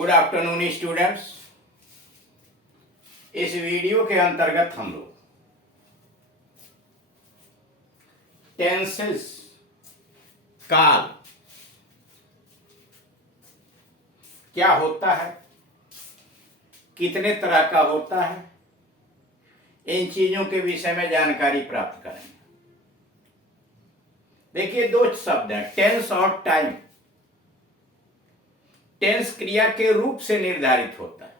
Good afternoon students. इस video के अंतर्गत हम लोग टेंसेस, काल क्या होता है, कितने तरह का होता है, इन चीजों के विषय में जानकारी प्राप्त करेंगे। देखिए, दो शब्द हैं, टेंस और टाइम। टेंस क्रिया के रूप से निर्धारित होता है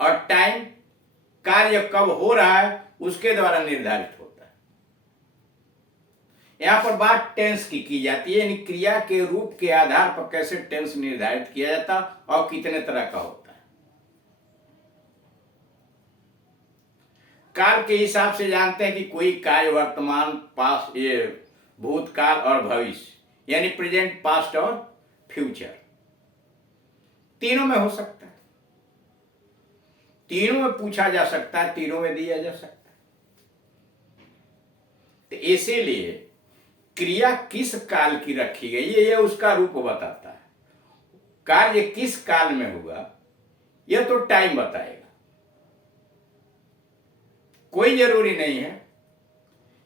और टाइम कार्य कब हो रहा है उसके द्वारा निर्धारित होता है। यहां पर बात टेंस की जाती है, यानी क्रिया के रूप के आधार पर कैसे टेंस निर्धारित किया जाता और कितने तरह का होता है। काल के हिसाब से जानते हैं कि कोई कार्य वर्तमान, पास, ये भूतकाल और भविष्य, यानी प्रेजेंट, पास्ट और फ्यूचर, तीनों में हो सकता है, तीनों में पूछा जा सकता है, तीनों में दिया जा सकता है। तो इसीलिए क्रिया किस काल की रखी गई है यह उसका रूप बताता है। कार्य किस काल में होगा यह तो टाइम बताएगा। कोई जरूरी नहीं है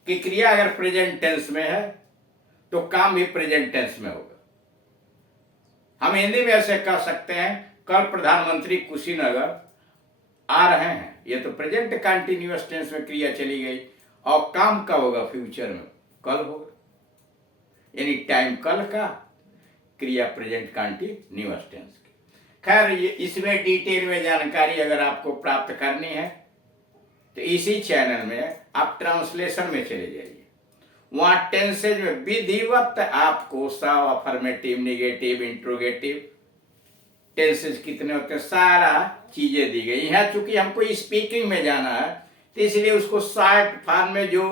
कि क्रिया अगर प्रेजेंट टेंस में है तो काम भी प्रेजेंट टेंस में होगा। हम हिंदी में ऐसे कह सकते हैं, कल प्रधानमंत्री कुशीनगर आ रहे हैं, ये तो प्रेजेंट कंटिन्यूअस टेंस में क्रिया चली गई, और काम कब होगा, फ्यूचर में, कल होगा, यानी टाइम कल का, क्रिया प्रेजेंट कंटिन्यूअस टेंस की। खैर, इसमें डिटेल में जानकारी अगर आपको प्राप्त करनी है तो इसी चैनल में आप ट्रांसलेशन में चले जाइए। वहां टेंसेज में विधिवत आपको सब अफर्मेटिव, नेगेटिव, इंट्रोगेटिव टेंसेज कितने होते हैं, सारा चीजें दी गई है। चूंकि हमको स्पीकिंग में जाना है तो इसलिए उसको शॉर्ट फॉर्म में जो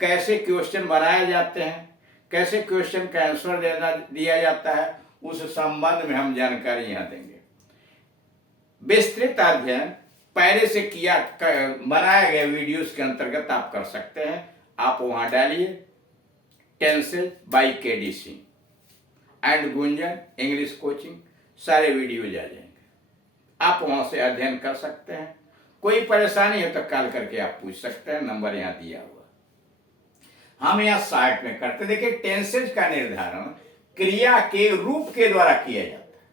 कैसे क्वेश्चन बनाए जाते हैं, कैसे क्वेश्चन का आंसर दिया जाता है, उस संबंध में हम जानकारी यहां देंगे। विस्तृत अध्ययन पहले से किया बनाए गए वीडियोस के अंतर्गत आप कर सकते हैं। आप वहां डालिए tenses by KD Singh and Gunjan English coaching, सारे वीडियो आ जाएंगे, आप वहां से अध्ययन कर सकते हैं। कोई परेशानी हो तो कॉल करके आप पूछ सकते हैं, नंबर यहां दिया हुआ। हम यहां साइट में करते, देखिए टेंसेज का निर्धारण क्रिया के रूप के द्वारा किया जाता है।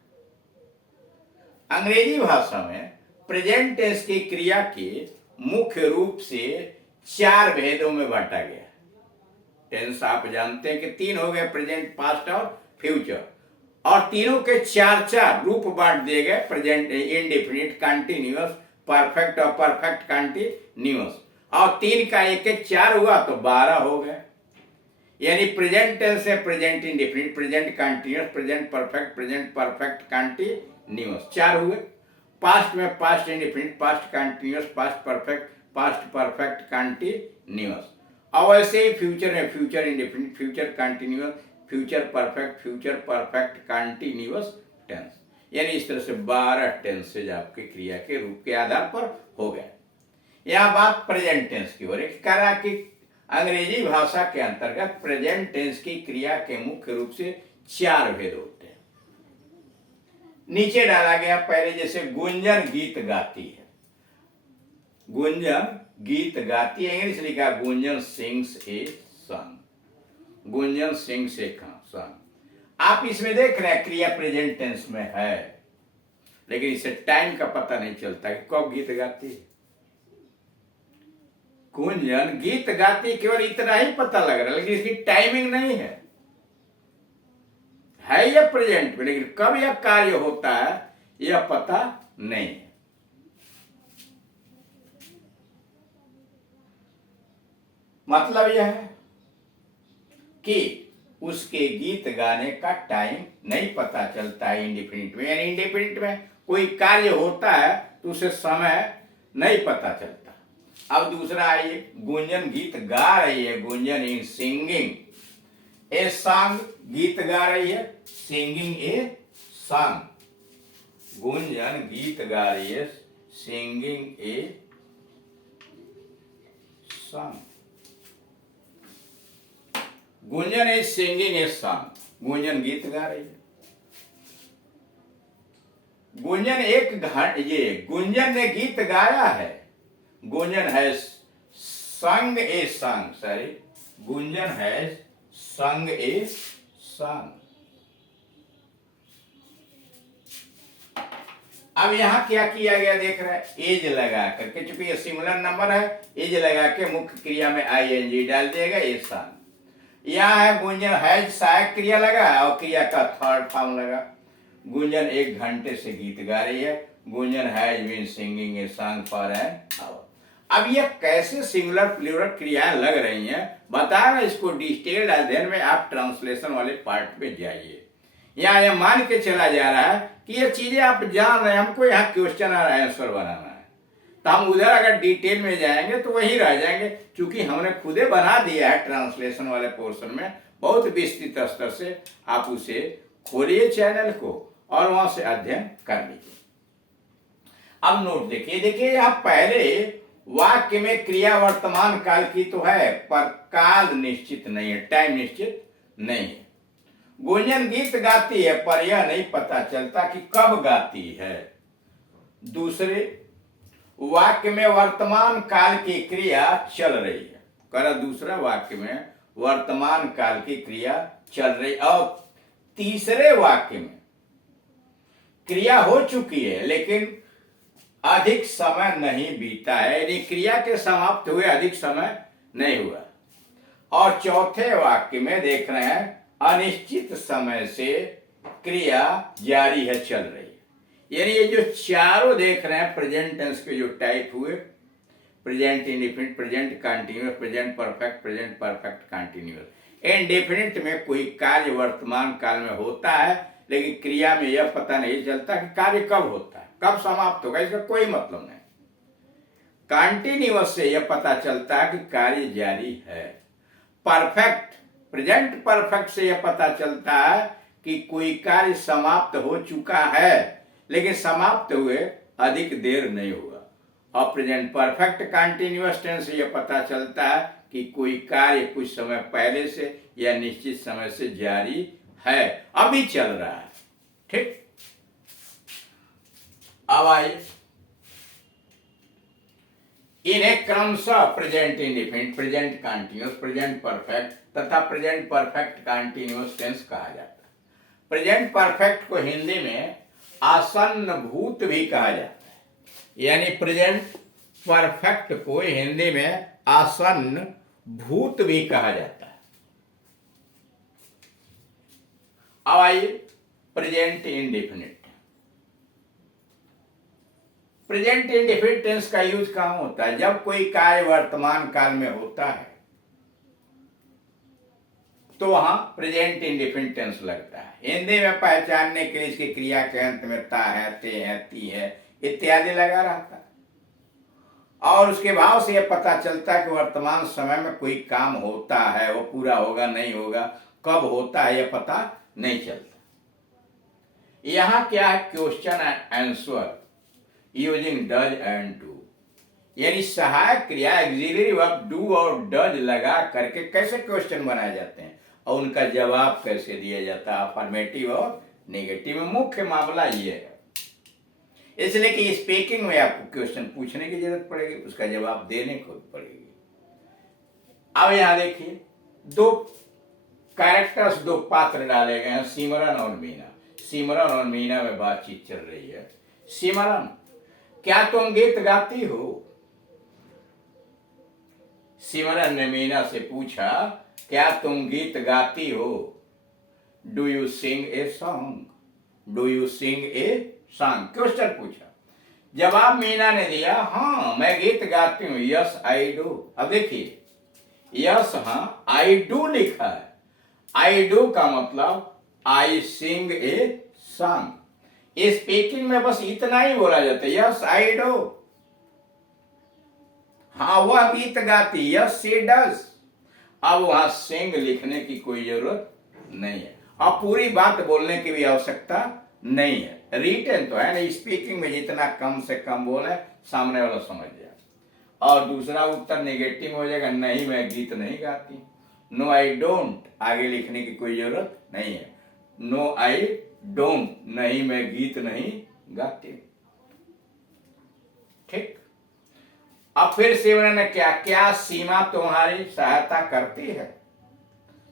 अंग्रेजी भाषा में प्रेजेंट टेंस की क्रिया के मुख्य रूप से 4 भेदों में बांटा गया है। टेंस आप जानते हैं कि 3 हो गए, प्रेजेंट, पास्ट और फ्यूचर, और तीनों के 4 रूप बांट दिए गए, प्रेजेंट, इंडेफिनिट, कंटिन्यूअस, परफेक्ट और परफेक्ट कंटिन्यूअस, और 3 का 1 4 हुआ तो 12 हो गए। यानी प्रेजेंट टेंस है present indefinite, present continuous, present perfect, present perfect continuous, 4 हुए। पास्ट में past indefinite, past continuous, past perfect continuous, और वैसे ही फ्यूचर में future indefinite, future continuous, future perfect continuous tense. यानी इस तरह से 12 टेंसेज आपके क्रिया के रूप के आधार पर हो गए। यह बात प्रेजेंट टेंस की हो रही है कि अंग्रेजी भाषा के अंतर्गत प्रेजेंट टेंस की क्रिया के मुख्य रूप से 4 भेद होते हैं। नीचे डाला गया पहले, जैसे गुंजन गीत गाती है, गुंजन गीत गाती है, इंग्लिश लिखा Gunjan sings a song, Gunjan sings a song. आप इसमें देख रहे हैं क्रिया प्रेजेंट टेंस में है, लेकिन इसे टाइम का पता नहीं चलता कि कब गीत गाती है। गुंजन गीत गाती, केवल इतना ही पता लग रहा है, लेकिन इसकी टाइमिंग नहीं है यह प्रेजेंट में, लेकिन कब यह कार्य होता है यह पता नहीं है। मतलब यह है कि उसके गीत गाने का टाइम नहीं पता चलता है इंडेफिनिट में, यानी इंडेफिनिट में कोई कार्य होता है तो उसे समय नहीं पता चलता। अब दूसरा आइए, गुंजन गीत गा रही है, गुंजन इन सिंगिंग ए सॉन्ग, गीत गा रही है, सिंगिंग ए सॉन्ग, गुंजन गीत गा रही है, singing a song, Gunjan is singing a song, Gunjan गीत गा रही है। गुंजन ने गीत गाया है, गुंजन है संग ए सॉन्ग, सॉरी, गुंजन है संग ए सॉन्ग। अब यहां क्या किया गया देख रहा है, एज लगा करके, चूंकि ये सिमिलर नंबर है, एज लगा के मुख्य क्रिया में ING डाल दिएगा, ए सॉन्ग। यहाँ है गुंजन है सहायक क्रिया लगा और क्रिया का थर्ड फॉर्म लगा। गुंजन 1 घंटे से गीत गा रही है, Gunjan has been singing a song for an hour. अब ये कैसे सिंगुलर प्लूरल क्रियाएं लग रही हैं बता रहा, इसको डिटेल्ड अध्ययन में आप ट्रांसलेशन वाले पार्ट पे जाइए। यहाँ ये मान के चला जा रहा है कि ये चीजें आप जान रहे हैं, हमको यहाँ क्वेश्चन और आंसर बनाना है, तो हम उधर अगर डिटेल में जाएंगे तो वहीं रह जाएंगे। क्योंकि हमने खुदे बना दिया है ट्रांसलेशन वाले पोर्शन में, बहुत विस्तृत स्तर से आप उसे खोलिए चैनल को और वहां से अध्ययन कर लीजिए। अब नोट देखिए यहाँ पहले वाक्य में क्रिया वर्तमान काल की तो है, पर काल निश्चित नहीं है, टाइम निश्चित नहीं है। गुंजन गीत गाती है पर यह नहीं पता चलता कि कब गाती है। दूसरे वाक्य में वर्तमान काल की क्रिया चल रही है, कर दूसरा वाक्य में वर्तमान काल की क्रिया चल रही, और तीसरे वाक्य में क्रिया हो चुकी है लेकिन अधिक समय नहीं बीता है, यानी क्रिया के समाप्त हुए अधिक समय नहीं हुआ। और चौथे वाक्य में देख रहे हैं अनिश्चित समय से क्रिया जारी है, चल रही है। यानी ये जो चारों देख रहे हैं प्रेजेंट टेंस के जो टाइप हुए, present indefinite, present continuous, present perfect, present perfect continuous. Indefinite में कोई कार्य वर्तमान काल में होता है लेकिन क्रिया में यह पता नहीं चलता कि कार्य कब होता है, कब समाप्त होगा, इसका कोई मतलब नहीं। कंटीन्यूअस से यह पता चलता है कि कार्य जारी है। परफेक्ट, प्रेजेंट परफेक्ट से यह पता चलता है कि कोई कार्य समाप्त हो चुका है लेकिन समाप्त हुए अधिक देर नहीं हुआ। और प्रेजेंट परफेक्ट कंटीन्यूअस टेंस से यह पता चलता है कि कोई कार्य कुछ समय पहले से या निश्चित समय से जारी है, अभी चल रहा है। ठीक, अब आइए इन्हें क्रमशः present indefinite, present continuous, present perfect तथा प्रेजेंट परफेक्ट कंटीन्यूअस टेंस कहा जाता है। प्रेजेंट परफेक्ट को हिंदी में आसन्न भूत भी कहा जाता है, यानी प्रेजेंट परफेक्ट को हिंदी में आसन्न भूत भी कहा जाता है। अब आइए present indefinite. Present indefinite tense का यूज कहां होता है? जब कोई कार्य वर्तमान काल में होता है तो वहां प्रेजेंट इंडेफिनिट टेंस लगता है। हिंदी में पहचानने के लिए इसकी क्रिया के अंत में ता है, ते है, ती है इत्यादि लगा रहता है, और उसके भाव से यह पता चलता है कि वर्तमान समय में कोई काम होता है, वो पूरा होगा नहीं होगा, कब होता है यह पता नहीं चलता। यहां क्या है? Question and answer using does and do, यानी सहायक क्रिया एक्सिलरी वर्ब डू और डज लगा करके कैसे क्वेश्चन बनाए जाते हैं और उनका जवाब कैसे दिया जाता है, अफर्मेटिव और नेगेटिव में मुख्य मामला ये है। इसलिए कि स्पीकिंग में आपको क्वेश्चन पूछने की जरूरत पड़ेगी, उसका जवाब देने को पड़ेगी। अब यहां देखिए दो कैरेक्टर्स, दो पात्र डाले गए हैं, सिमरन और मीना। सिमरन और मीना में बातचीत चल रही है। सिमरन, क्या तुम गीत गाती हो? सिमरन ने मीना से पूछा, क्या तुम गीत गाती हो? Do you sing a song? Do you sing a song, question पूछा। जवाब मीना ने दिया, हाँ मैं गीत गाती हूं, यस आई डू। अब देखिए यस, हाँ, आई डू लिखा है। आई डू का मतलब आई सिंग ए सॉन्ग। स्पीकिंग में बस इतना ही बोला जाता है, यस आई डू। हाँ वह गीत गाती, यस शी डज। अब वहां सिंग लिखने की कोई जरूरत नहीं है, अब पूरी बात बोलने की भी आवश्यकता नहीं है। रिटन तो है ना, स्पीकिंग में जितना कम से कम बोले सामने वाला समझ जाए। और दूसरा उत्तर नेगेटिव हो जाएगा, नहीं मैं गीत नहीं गाती। नो आई डोंट, आगे लिखने की कोई जरूरत नहीं है। नो आई डोंट, नहीं मैं गीत नहीं गाती हूँ। ठीक। अब फिर सिमरन ने क्या सीमा तुम्हारी सहायता करती है?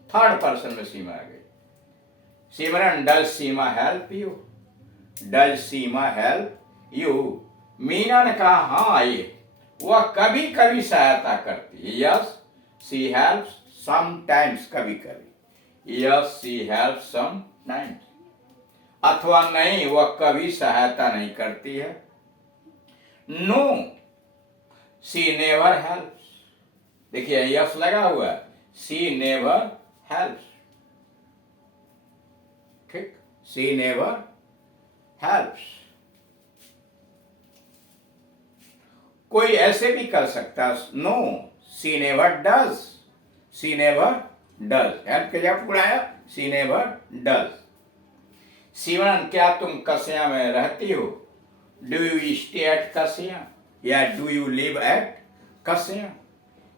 थर्ड पर्सन में सीमा आ गई। Simran, does Seema help you? Does Seema help you? Meena ने कहा हाँ आइए, वह कभी कभी सहायता करती है। यस शी हेल्प्स समटाइम्स, कभी कभी। Yes she helps sometimes. अथवा नहीं, वह कभी सहायता नहीं करती है। No she never helps. देखिए यस लगा हुआ है, शी नेवर हेल्प्स। ठीक, शी नेवर हेल्प्स। कोई ऐसे भी कर सकता है, no she never does. She never does, help के जब उड़ाया, शी नेवर डज। सिमरन, क्या तुम कसिया में रहती हो? डू यू स्टे एट कसिया या डू यू लिव एट कसिया?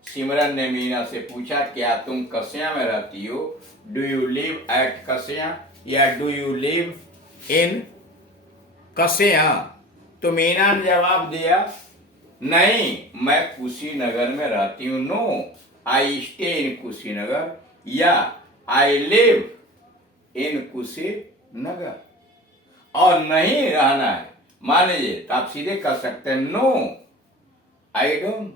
सिमरन ने मीना से पूछा, क्या तुम कसिया में रहती हो? डू यू लिव एट कसिया या डू यू लिव इन कसिया? तो मीना ने जवाब दिया, नहीं, मैं कुशीनगर में रहती हूँ। No I stay in Kushinagar या आई लिव इन कुशीनगर। और नहीं रहना है, मान लीजिए तो आप सीधे कर सकते हैं, no I don't.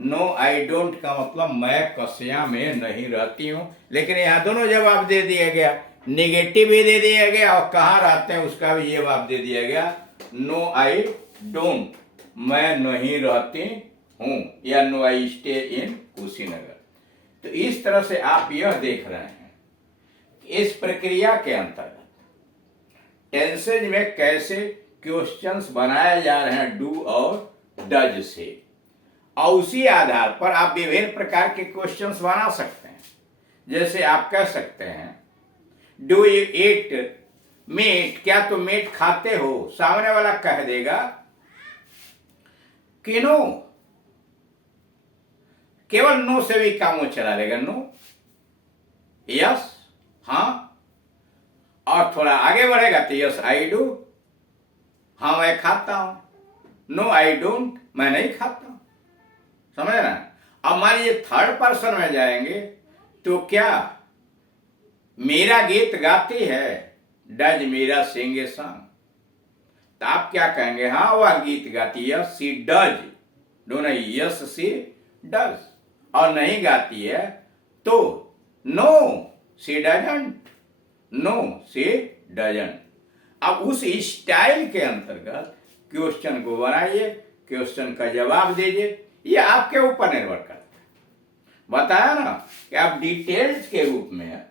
No I don't का मतलब मैं कसिया में नहीं रहती हूं। लेकिन यहां दोनों जवाब दे दिया गया, निगेटिव भी दे दिया गया और कहाँ रहते हैं उसका भी जवाब दे दिया गया। नो आई डोंट, मैं नहीं रहती हूं, या no I stay in Kushinagar. तो इस तरह से आप यह देख रहे हैं कि इस प्रक्रिया के अंतर्गत टेंसेज में कैसे क्वेश्चंस बनाए जा रहे हैं डू और डज से, और उसी आधार पर आप विभिन्न प्रकार के क्वेश्चंस बना सकते हैं। जैसे आप कह सकते हैं, डू यू ईट मीट? क्या तुम मीट खाते हो? सामने वाला कह देगा कि नो, केवल नो से भी काम वो चला लेगा, नो, यस, हाँ, और थोड़ा आगे बढ़ेगा तो यस आई डू, हाँ मैं खाता हूं। नो आई डोंट, मैं नहीं खाता हूं। समझ रहे हैं? अब मान लीजिए थर्ड पर्सन में जाएंगे तो क्या मीरा गीत गाती है? Does Meera sing a song? तो आप क्या कहेंगे? हाँ वह गीत गाती है, सी डज। दोनों यस सी डज। और नहीं गाती है तो no she doesn't. No she doesn't. अब उस स्टाइल के अंतर्गत क्वेश्चन को बनाइए, क्वेश्चन का जवाब दीजिए, ये आपके ऊपर निर्भर करता है। बताया ना कि आप डिटेल्स के रूप में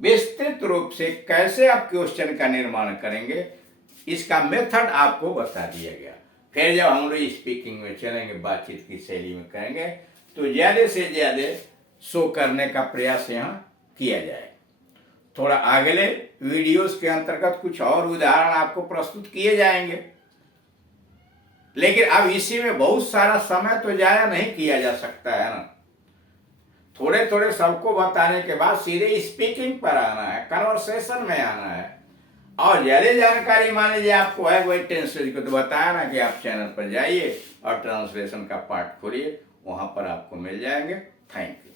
विस्तृत रूप से कैसे आप क्वेश्चन का निर्माण करेंगे, इसका मेथड आपको बता दिया गया। फिर जब हम लोग स्पीकिंग में चलेंगे, बातचीत की शैली में करेंगे, तो ज्यादा से ज्यादा शो करने का प्रयास यहाँ किया जाए। थोड़ा अगले वीडियोस के अंतर्गत कुछ और उदाहरण आपको प्रस्तुत किए जाएंगे, लेकिन अब इसी में बहुत सारा समय तो जाया नहीं किया जा सकता है ना। थोड़े थोड़े सबको बताने के बाद सीधे स्पीकिंग पर आना है, कन्वर्सेशन में आना है। और ज्यादा जानकारी मान लीजिए आपको है, वही ट्रांसलेशन को तो बताया ना कि आप चैनल पर जाइए और ट्रांसलेशन का पार्ट खोलिए, वहां पर आपको मिल जाएंगे। Thank you.